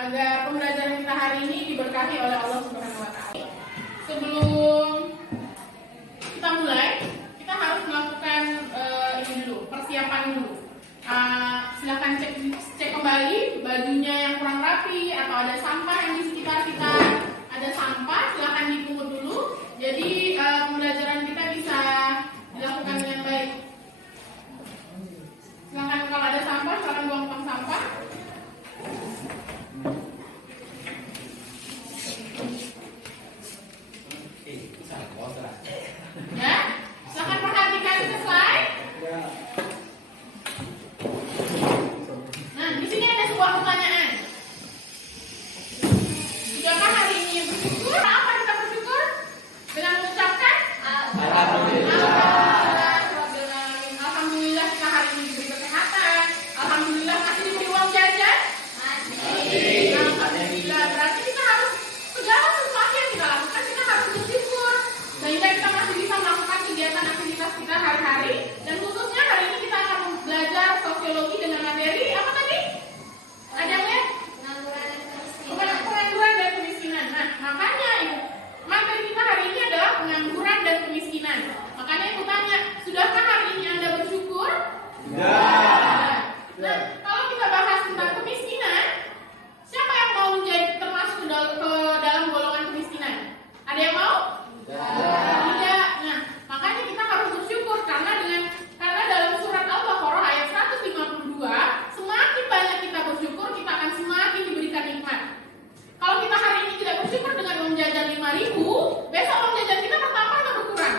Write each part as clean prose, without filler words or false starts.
agar pembelajaran kita hari ini diberkahi oleh Allah Subhanahu wa taala. Sebelum kita mulai, kita harus melakukan ini dulu, persiapan dulu. Silakan cek kembali bajunya yang kurang rapi atau ada sampah yang di sekitar kita. Ada sampah, silakan dipungut dulu. Jadi pembelajaran kita bisa dilakukan dengan baik. Silakan kalau ada sampah, silakan buang tong sampah. Ya, silakan perhatikan ke slide. Nah, di sini ada sebuah pertanyaan. Sudahkah hari ini bersyukur? Apa kita bersyukur? Dengan mengucapkan Alhamdulillah. Alhamdulillah kita hari ini diberi kesehatan. Alhamdulillah masih diberi uang jajan. Alhamdulillah, berarti kita harus segala sesuatu yang kita lakukan kita harus bersyukur sehingga kita masih bisa melakukan kegiatan aktivitas kita hari-hari. Dan khususnya hari ini kita akan belajar sosiologi dengan materi apa tadi? Ada yang lihat? Pengangguran dan kemiskinan. Nah, makanya materi kita hari ini adalah pengangguran dan kemiskinan. Makanya aku tanya, sudahkah hari ini Anda bersyukur? Ya. Nah, kalau kita bahas tentang kemiskinan, siapa yang mau menjadi termasuk ke dalam golongan kemiskinan? Ada yang mau? Tidak. Nah, makanya kita harus bersyukur karena dalam surat Al-Baqarah ayat 152, semakin banyak kita bersyukur, kita akan semakin diberikan nikmat. Kalau kita hari ini tidak bersyukur dengan uang jajan 5.000, besok uang jajan kita bertambah atau berkurang?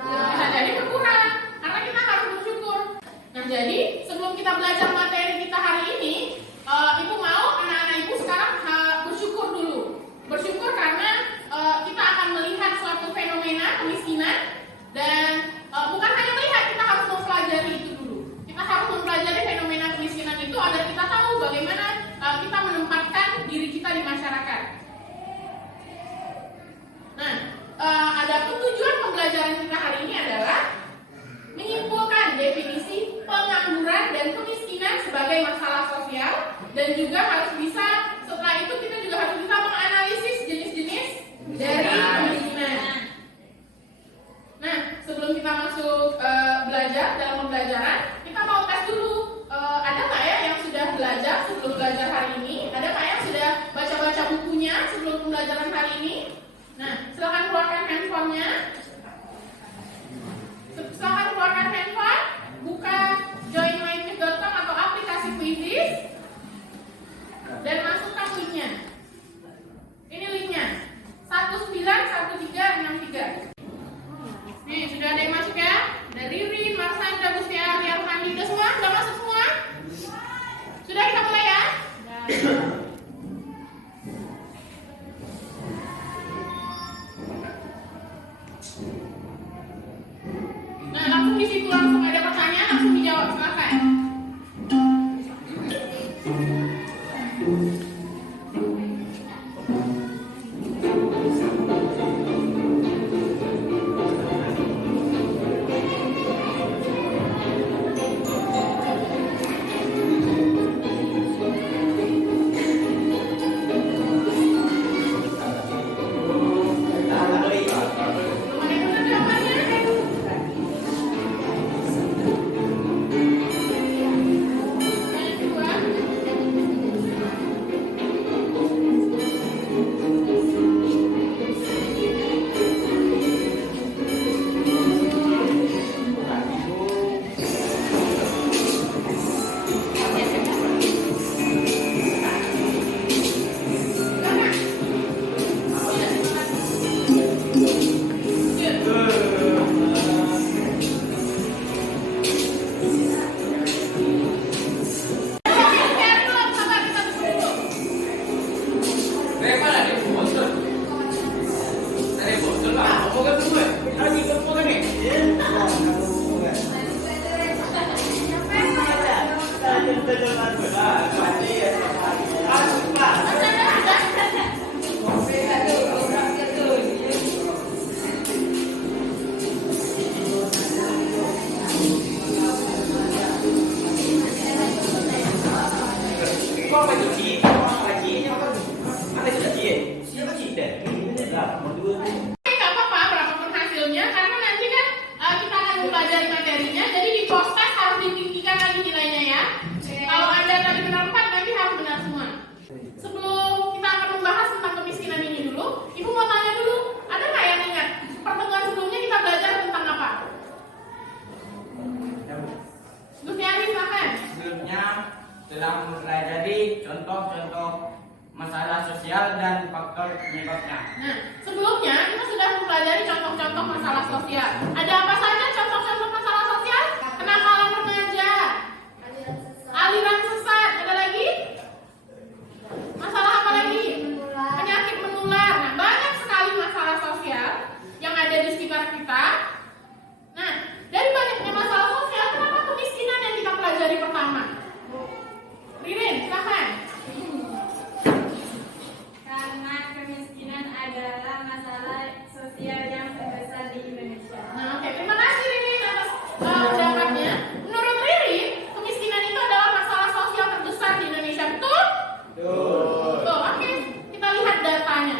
Bisa jadi berkurang, karena kita harus bersyukur. Nah, jadi sebelum kita belajar materi kita hari ini, Ibu mau anak-anak Ibu sekarang bersyukur dulu. Bersyukur karena kita akan melihat suatu fenomena kemiskinan dan bukan hanya melihat, kita harus mempelajari itu dulu. Kita harus mempelajari fenomena kemiskinan itu agar kita tahu bagaimana kita menempatkan diri kita di masyarakat. Nah, adapun tujuan pembelajaran kita hari ini adalah menyimpulkan definisi pengangguran dan kemiskinan sebagai masalah sosial dan juga harus bisa, setelah itu kita juga harus bisa menganalisis jenis-jenis dari kemiskinan. Nah, sebelum kita masuk belajar dalam pembelajaran, kita mau tes dulu. Ada nggak ya yang sudah belajar sebelum belajar hari ini? Ada nggak yang sudah baca-baca bukunya sebelum pembelajaran hari ini? Nah, silakan keluarkan handphonenya. Silakan keluarkan handphone, buka joinmypeak.com atau aplikasi Quizizz dan masukkan linknya. Ini linknya 191363. Nih, sudah ada yang masuk ya? Dari Rin, Marsanda, Gustiari, Arhandi, udah semua? Udah masuk semua? Sudah, kita mulai ya? Nah, langsung di situ langsung ada pertanyaan, langsung dijawab, silakan. Belum ada yang benar jawabannya? Nggak apa-apa berapapun hasilnya, karena nanti kan kita akan mempelajari materinya, jadi di post-test harus ditinggikan lagi nilainya ya. Kalau Anda tadi benar 4, nanti harus benar semua. Sebelum kita akan membahas tentang kemiskinan ini dulu, Ibu mau tanya dulu, ada nggak yang ingat pertemuan sebelumnya kita belajar tentang apa? Gus Nyari, silakan. Sebelumnya telah mempelajari contoh-contoh masalah sosial dan faktor penyebabnya. Nah, sebelumnya kita sudah mempelajari contoh-contoh masalah sosial. Ada apa saja contoh-contoh masalah sosial? Kenakalan remaja, aliran sesat, ada lagi? Masalah apa lagi? Penyakit menular. Nah, banyak sekali masalah sosial yang ada di sekitar kita. Nah, dari banyaknya masalah sosial, kenapa kemiskinan yang kita pelajari pertama? Ririn, silakan. Karena kemiskinan adalah masalah sosial yang terbesar di Indonesia. Nah, oke, terima kasih Ririn atas pendapatnya. Menurut Ririn, kemiskinan itu adalah masalah sosial terbesar di Indonesia, betul? Betul. Oke, kita lihat datanya.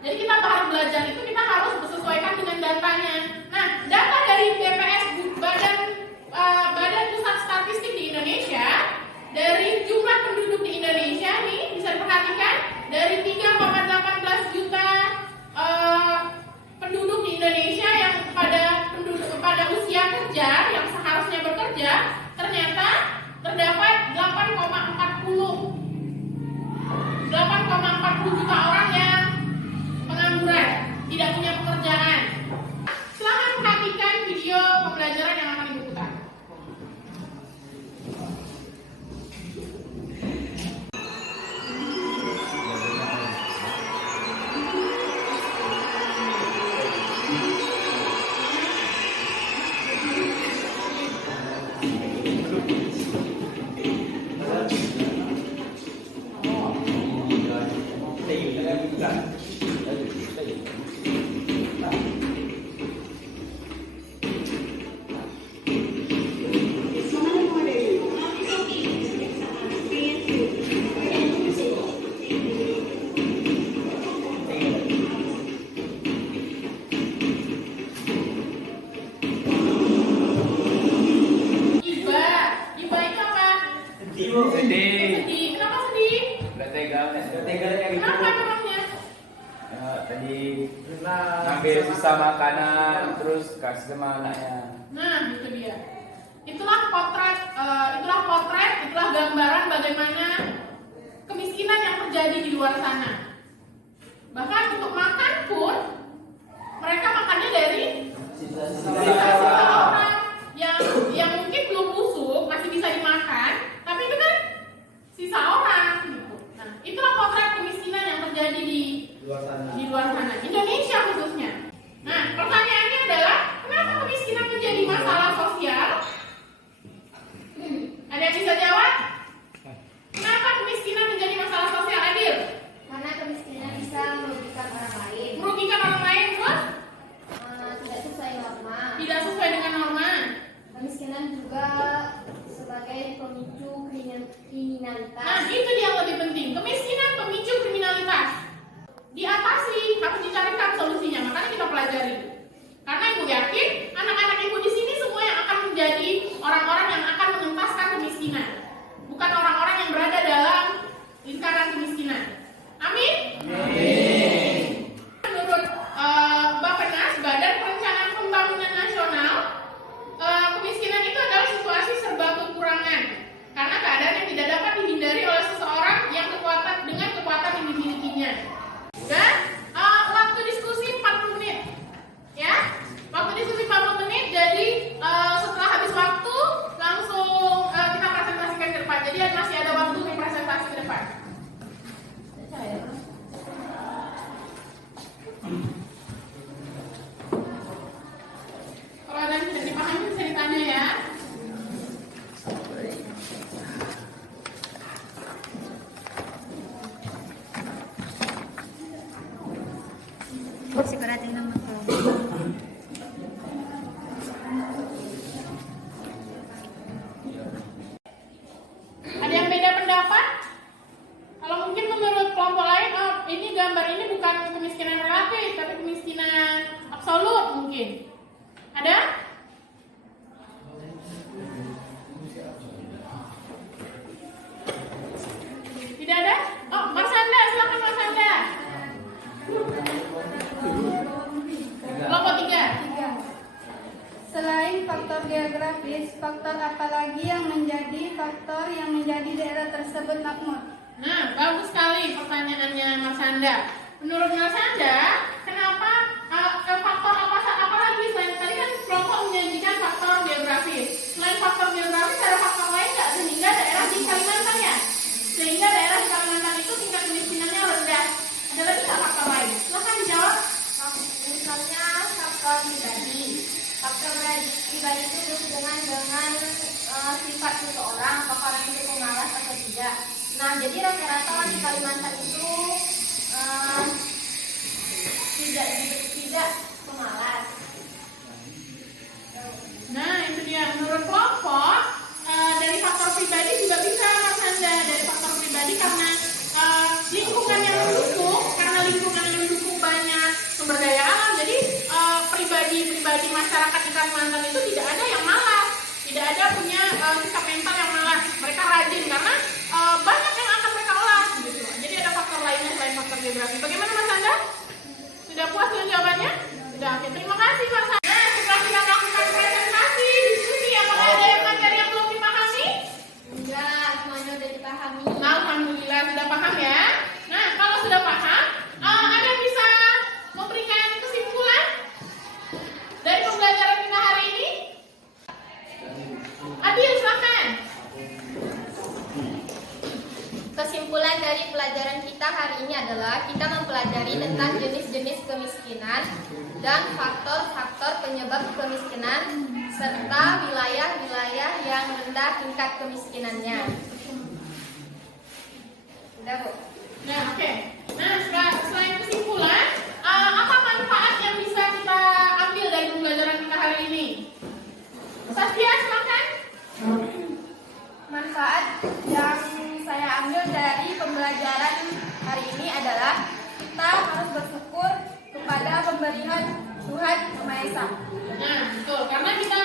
Jadi kita baru belajar itu kita harus bersesuaikan dengan datanya. Nah, data dari BPS Badan Pusat Statistik di Indonesia, dari jumlah penduduk di Indonesia nih bisa diperhatikan dari 3,18 juta penduduk di Indonesia yang pada usia kerja yang seharusnya bekerja, ternyata terdapat 8,40 juta orang yang pengangguran, tidak punya pekerjaan. Silahkan perhatikan video pembelajaran yang akan Ibu putar. Iba itu apa? Sedih. Kenapa sedih? Kenapa memangnya? Tadi ngambil sisa makanan terus kasih sama anaknya. Nah, itu dia. Itulah gambaran bagaimana kemiskinan yang terjadi di luar sana. Bahkan untuk makan pun mereka makannya dari sisa orang yang mungkin belum busuk, masih bisa dimakan, tapi itu kan sisa orang gitu. Nah, itulah potret kemiskinan yang terjadi di luar sana, Indonesia khususnya. Nah, pertanyaannya adalah kenapa kemiskinan menjadi masalah sosial? Ada yang bisa jawab? Kenapa kemiskinan menjadi masalah sosial, Adil? Karena kemiskinan bisa merugikan orang lain, Merugikan orang lain, terus tidak sesuai norma. tidak sesuai dengan norma. Kemiskinan juga sebagai pemicu kriminalitas. Nah, itu dia yang lebih penting. Kemiskinan pemicu kriminalitas. Diatasi, harus dicarikan solusinya. Makanya kita pelajari. Karena Ibu yakin anak-anak Ibu di sini semua yang akan menjadi orang-orang yang akan mengentaskan kemiskinan, bukan orang-orang yang berada dalam lingkaran kemiskinan. Amin. Menurut Bappenas, Badan Perencanaan Pembangunan Nasional, kemiskinan itu adalah situasi serba kekurangan karena keadaan yang tidak dapat dihindari oleh seseorang yang dengan kekuatan yang dimilikinya. Dan waktu diskusi 40 menit, ya, waktu diskusi 40 menit. Jadi setelah habis waktu geografis, faktor apa lagi yang menjadi faktor yang menjadi daerah tersebut makmur? Nah, bagus sekali pertanyaannya Mas Anda. Menurut Mas Anda, kenapa faktor apa lagi selain tadi kan kelompok menjanjikan faktor geografis. Selain faktor geografis ada faktor lain nggak sehingga daerah di Kalimantan ya? Sehingga daerah di Kalimantan itu tingkat kemiskinannya rendah. Ada lagi nggak faktor lain? Silahkan dijawab. Misalnya faktor pribadi. Faktor pribadi itu berhubungan dengan sifat seseorang, apakah orang itu pemalas atau tidak. Nah, jadi rata-rata orang di Kalimantan itu tidak pemalas. Nah, itu dia. Menurut kelompok, dari faktor pribadi juga bisa Mas Anda. Dari faktor pribadi karena lingkungan yang mendukung banyak sumber daya alam. Jadi pribadi masyarakat di Kalimantan itu tidak ada yang malas, tidak ada punya sikap mental yang malas. Mereka rajin karena banyak yang akan mereka olah gitu. Jadi ada faktor lainnya selain faktor geografi. Bagaimana Mas Anda? Sudah puas dengan jawabannya? Sudah. Oke, terima kasih Mas Anda. Nah, setelah kita melakukan presentasi, diskusi, apakah ada yang materi yang belum dipahami? Enggak, semuanya udah dipahami. Nah, alhamdulillah sudah paham ya. Nah, kalau sudah paham, Anda bisa memberikan kesimpulan dari pembelajaran kita hari ini? Adil, silakan. Kesimpulan dari pelajaran kita hari ini adalah kita mempelajari tentang jenis-jenis kemiskinan dan faktor-faktor penyebab kemiskinan serta wilayah-wilayah yang rendah tingkat kemiskinannya. Udah, Bu. Nah, oke. Nah, selain kesimpulan, apa manfaat yang bisa kita ambil dari pembelajaran kita hari ini? Saskia, silakan. Manfaat yang saya ambil dari pembelajaran hari ini adalah kita harus bersyukur kepada pemberian Tuhan Yang Maha Esa. Nah, betul. Karena kita